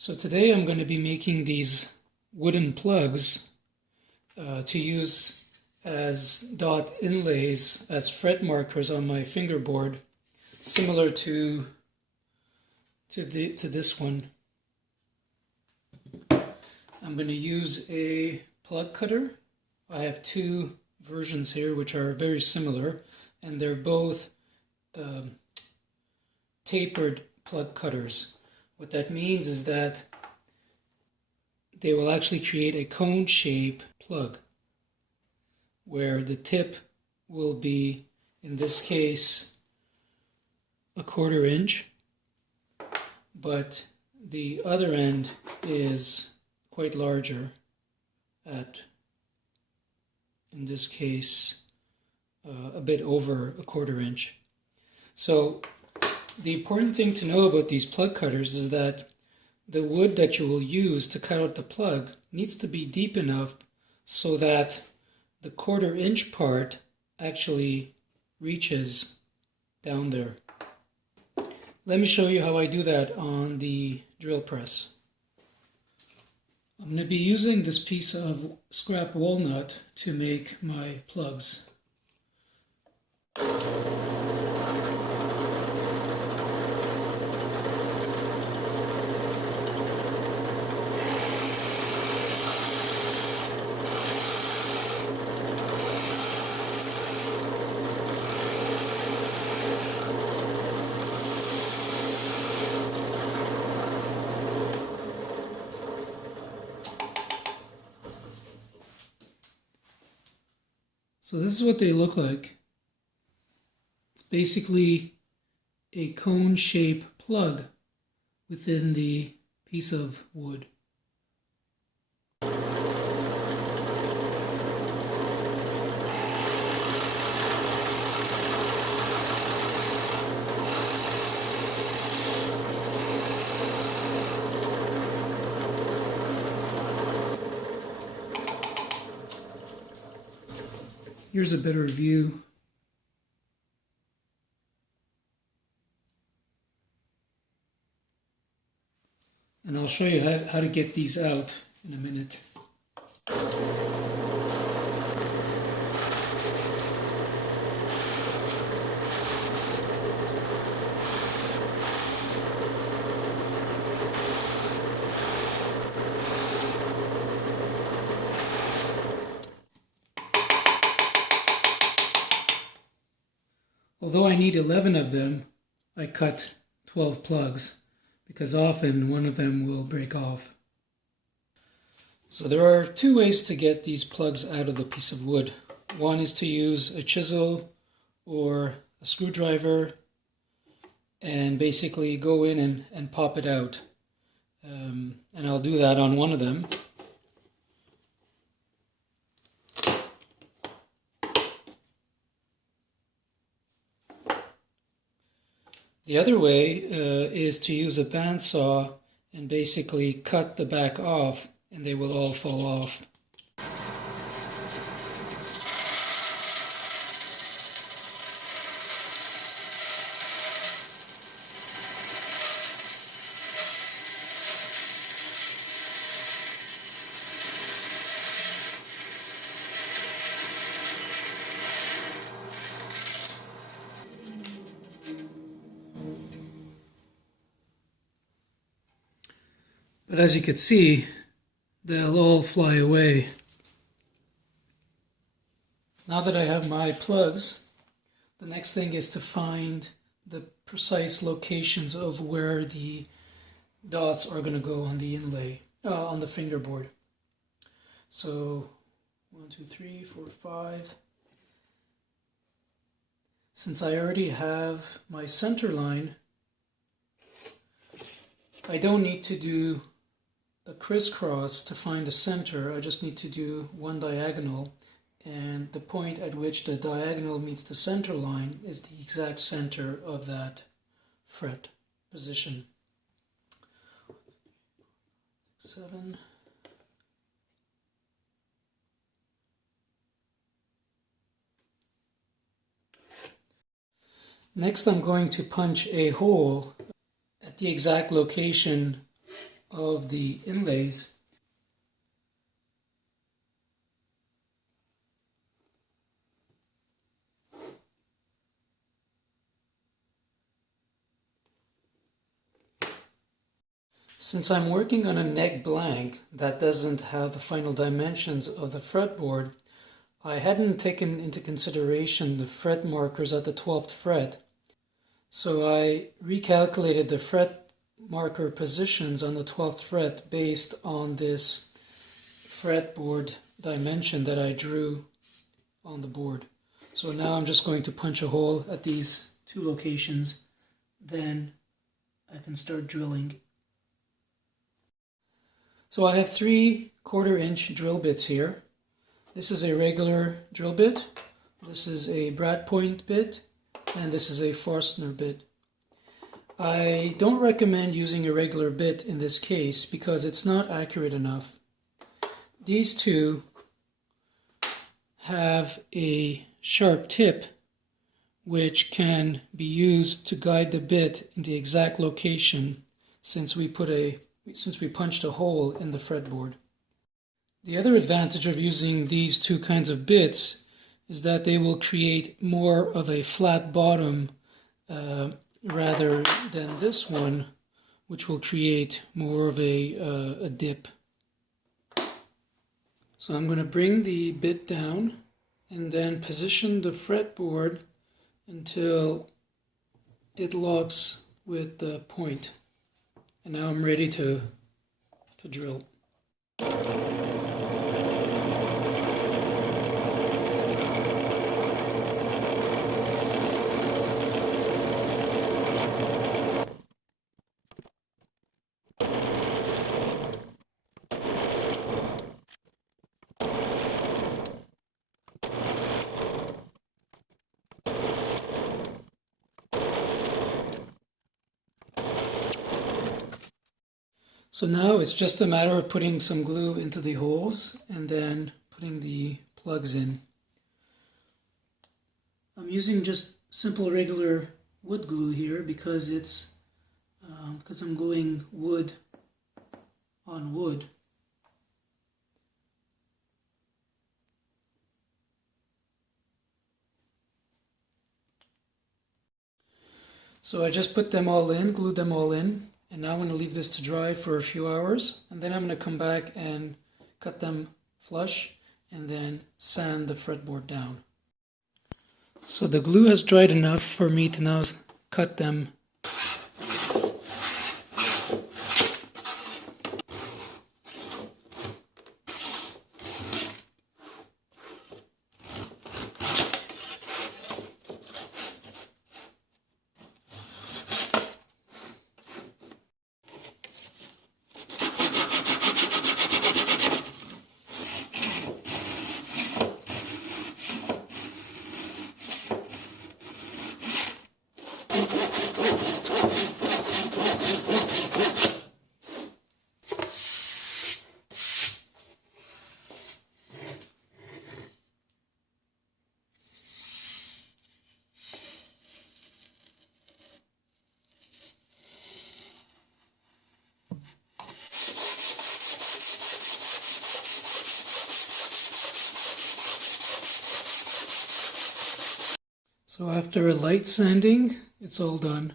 So today I'm going to be making these wooden plugs to use as dot inlays, as fret markers on my fingerboard, similar to this one. I'm going to use a plug cutter. I have two versions here which are very similar, and they're both tapered plug cutters. What that means is that they will actually create a cone shape plug where the tip will be, in this case, a 1/4 inch, but the other end is quite larger at, in this case, a bit over a 1/4 inch. So the important thing to know about these plug cutters is that the wood that you will use to cut out the plug needs to be deep enough so that the 1/4 inch part actually reaches down there. Let me show you how I do that on the drill press. I'm going to be using this piece of scrap walnut to make my plugs. So this is what they look like. It's basically a cone shape plug within the piece of wood. Here's a better view. And I'll show you how to get these out in a minute. Although I need 11 of them, I cut 12 plugs because often one of them will break off. So there are two ways to get these plugs out of the piece of wood. One is to use a chisel or a screwdriver and basically go in and pop it out. And I'll do that on one of them. The other way is to use a bandsaw and basically cut the back off, and they will all fall off. But as you can see, they'll all fly away. Now that I have my plugs, the next thing is to find the precise locations of where the dots are going to go on the inlay, on the fingerboard. So 1, 2, 3, 4, 5. Since I already have my center line, I don't need to do a crisscross to find a center. I just need to do one diagonal, and the point at which the diagonal meets the center line is the exact center of that fret position. 7. Next I'm going to punch a hole at the exact location of the inlays. Since I'm working on a neck blank that doesn't have the final dimensions of the fretboard, I hadn't taken into consideration the fret markers at the 12th fret. So I recalculated the fret marker positions on the 12th fret based on this fretboard dimension that I drew on the board. So now I'm just going to punch a hole at these two locations, then I can start drilling. So I have 3/4 inch drill bits here. This is a regular drill bit, this is a brad point bit, and this is a Forstner bit. I don't recommend using a regular bit in this case because it's not accurate enough. These two have a sharp tip which can be used to guide the bit in the exact location since we punched a hole in the fretboard. The other advantage of using these two kinds of bits is that they will create more of a flat bottom rather than this one, which will create more of a dip. So I'm going to bring the bit down and then position the fretboard until it locks with the point. And now I'm ready to drill. So now it's just a matter of putting some glue into the holes and then putting the plugs in. I'm using just simple regular wood glue here because I'm gluing wood on wood. So I just put them all in, glued them all in. And now I'm going to leave this to dry for a few hours, and then I'm going to come back and cut them flush and then sand the fretboard down. So the glue has dried enough for me to now cut them. So after a light sanding, it's all done.